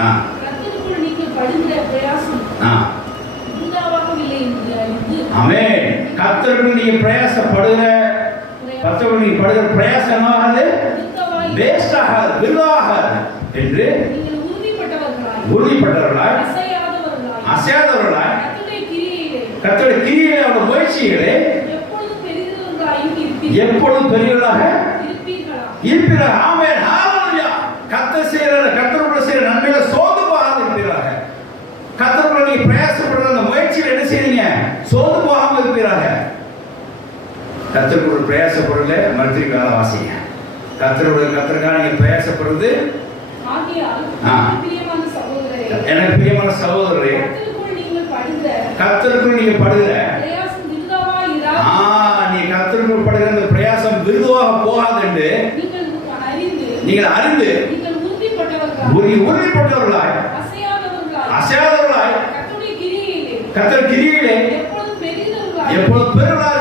கர்த்தருக்குள் நீங்கள் படுகிற பிரயாசம் விருதாவாகவில்லை என்று அறிந்து. ஆமென். கர்த்தருக்குள் நீங்க பிரயாசப்படுகிற கர்த்தருக்குள் நீங்க படுகிற பிரயாசம் என்னவாகாது? வேஸ்ட் ஆகாது, விருதாகாது என்று நீங்கள் உறுதிப்பட்டவர்களாய் அசையாதவர்களாய் கர்த்தருடைய கிரியையிலே அவருடைய முயற்சிகளே எப்பொழுதும் பெரியவர்களாக இருப்பீர்கள். ஆமென். ஹalleluya. கர்த்தருடைய செய்கிற நன்மைகளை சோர்ந்து போகாமல் இருப்பீராக. கர்த்தருடைய நீங்க பிரயாசப்படுற அந்த முயற்சியில் என்ன செய்றீங்க? சோர்ந்து போகாமல் இருப்பீராக. கர்த்தருடைய பிரயாசப்படுறதுல மறுத்திருக்காத வாசிங்க. கர்த்தருக்காக நீங்க பிரயாசப்படுறது எனக்கு பிரியமான சகோதரரே, கர்த்தருக்குள் நீங்க படுகிற நீ கர்த்தருக்குள் படுகிற அந்த பிரயாசம் விருதுவாக போகாது என்று நீங்கள் அறிந்து உறுதிப்பட்டவர்களாய் அசையாதவர்களாய் கர்த்தர் கிரியையிலே எப்பொழுது பெரியவர்களாக